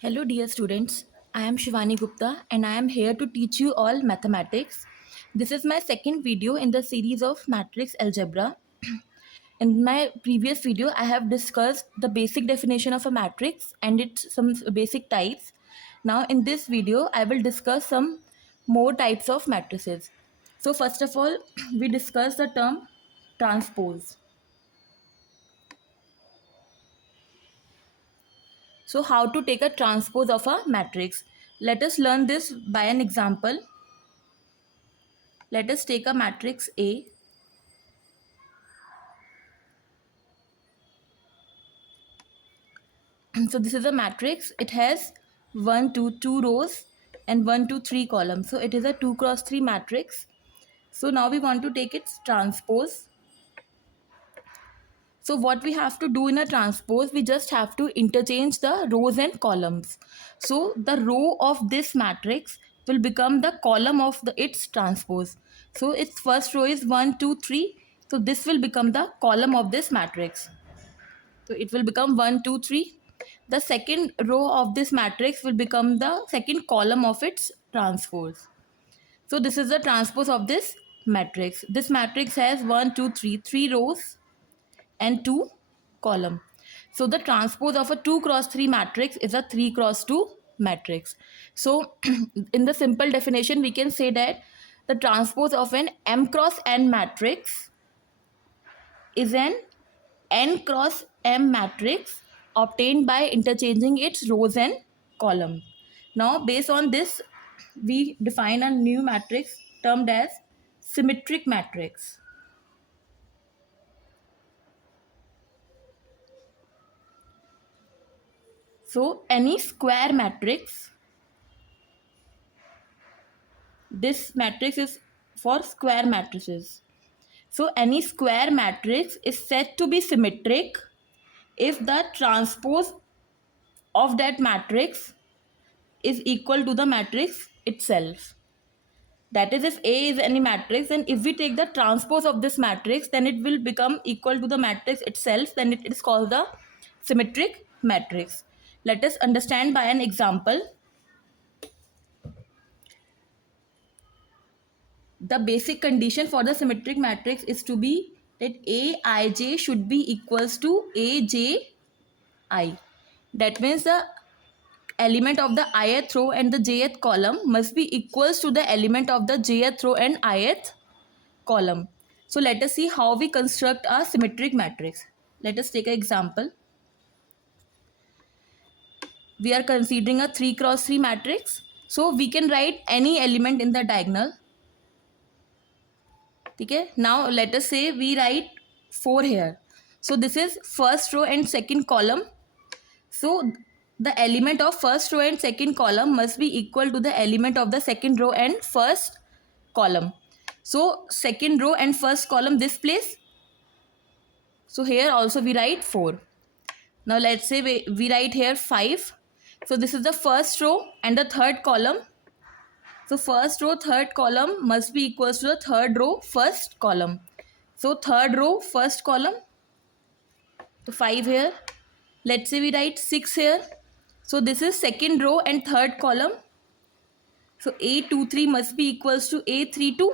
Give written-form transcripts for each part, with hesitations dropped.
Hello, dear students. I am Shivani Gupta and I am here to teach you all mathematics. This is my second video in the series of matrix algebra. In my previous video, I have discussed the basic definition of a matrix and its some basic types. Now, in this video, I will discuss some more types of matrices. So, first of all, we discuss the term transpose. So, how to take a transpose of a matrix? Let us learn this by an example. Let us take a matrix A. So this is a matrix. It has 2 rows and 3 columns. So it is a 2 cross 3 matrix. So now we want to take its transpose. So what we have to do in a transpose, we just have to interchange the rows and columns. So the row of this matrix will become the column of its transpose. So its first row is 1, 2, 3. So this will become the column of this matrix. So it will become 1, 2, 3. The second row of this matrix will become the second column of its transpose. So this is the transpose of this matrix. This matrix has 1, 2, 3, 3 rows and 2 column. So the transpose of a 2 cross 3 matrix is a 3 cross 2 matrix. So in the simple definition, we can say that the transpose of an m cross n matrix is an n cross m matrix obtained by interchanging its rows and columns. Now, based on this, we define a new matrix termed as symmetric matrix. So, any square matrix, this matrix is for square matrices. So, any square matrix is said to be symmetric if the transpose of that matrix is equal to the matrix itself. That is, if A is any matrix, then if we take the transpose of this matrix, then it will become equal to the matrix itself. Then it is called the symmetric matrix. Let us understand by an example. The basic condition for the symmetric matrix is to be that Aij should be equals to Aj. That means the element of the ith row and the jth column must be equals to the element of the jth row and ith column. So let us see how we construct a symmetric matrix. Let us take an example. We are considering a 3 cross 3 matrix. So we can write any element in the diagonal. Okay. Now let us say we write 4 here. So this is first row and second column. So the element of first row and second column must be equal to the element of the second row and first column. So second row and first column this place. So here also we write 4. Now let's say we write here 5. So this is the first row and the third column. So first row, third column must be equals to the third row, first column. So third row, first column. So 5 here. Let's say we write 6 here. So this is second row and third column. So A23 must be equals to A32.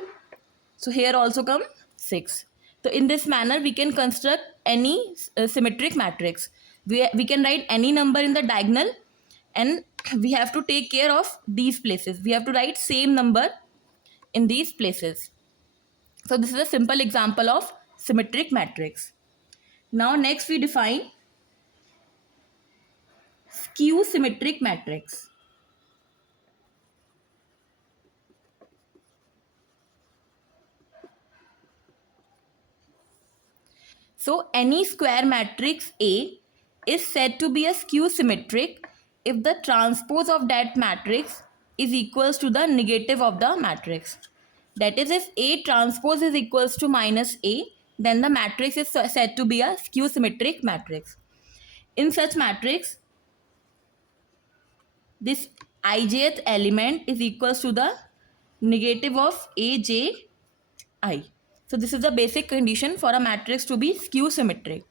So here also come 6. So in this manner we can construct any symmetric matrix. We can write any number in the diagonal and we have to take care of these places. We have to write same number in these places. So this is a simple example of symmetric matrix. Now next we define skew symmetric matrix. So any square matrix A is said to be a skew symmetric if the transpose of that matrix is equals to the negative of the matrix. That is, if A transpose is equals to minus A, then the matrix is said to be a skew symmetric matrix. In such matrix, this ijth element is equals to the negative of Aj I. So this is the basic condition for a matrix to be skew symmetric.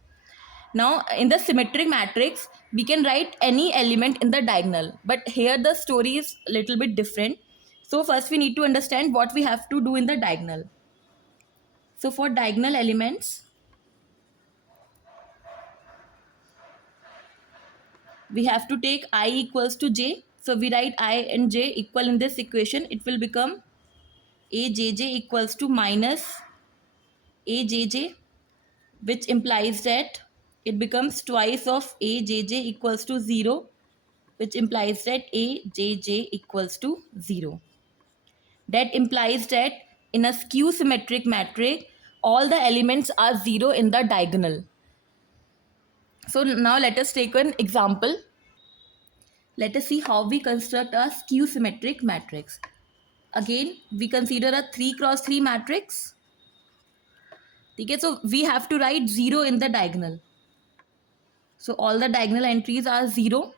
Now in the symmetric matrix, we can write any element in the diagonal, but here the story is a little bit different. So first we need to understand what we have to do in the diagonal. So for diagonal elements, we have to take I equals to j. So we write I and j equal in this equation. It will become ajj equals to minus ajj, which implies that it becomes twice of ajj equals to 0, which implies that ajj equals to 0. That implies that in a skew symmetric matrix, all the elements are 0 in the diagonal. So now let us take an example. Let us see how we construct a skew symmetric matrix. Again, we consider a 3 cross 3 matrix. Okay, so we have to write 0 in the diagonal. So all the diagonal entries are 0.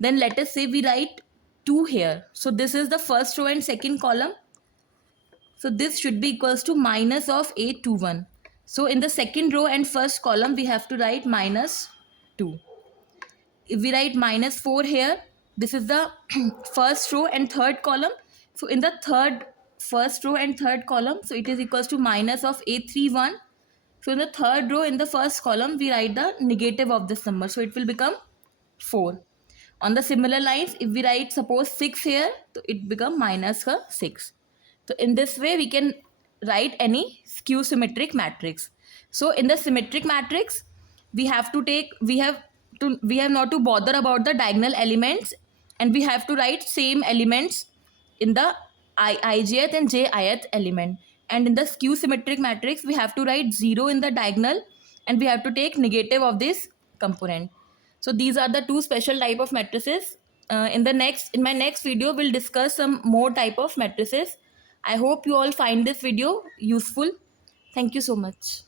Then let us say we write 2 here. So this is the first row and second column. So this should be equals to minus of A21. So in the second row and first column, we have to write minus 2. If we write minus 4 here, this is the first row and third column. So in the first row and third column, so it is equals to minus of A31. So in the third row in the first column, we write the negative of this number. So it will become 4. On the similar lines, if we write suppose 6 here, so it become minus 6. So in this way, we can write any skew symmetric matrix. So in the symmetric matrix, we have not to bother about the diagonal elements, and we have to write same elements in the ijth and jith element. And in the skew symmetric matrix, we have to write 0 in the diagonal, and we have to take negative of this component. So these are the two special type of matrices. In my next video, we'll discuss some more type of matrices. I hope you all find this video useful. Thank you so much.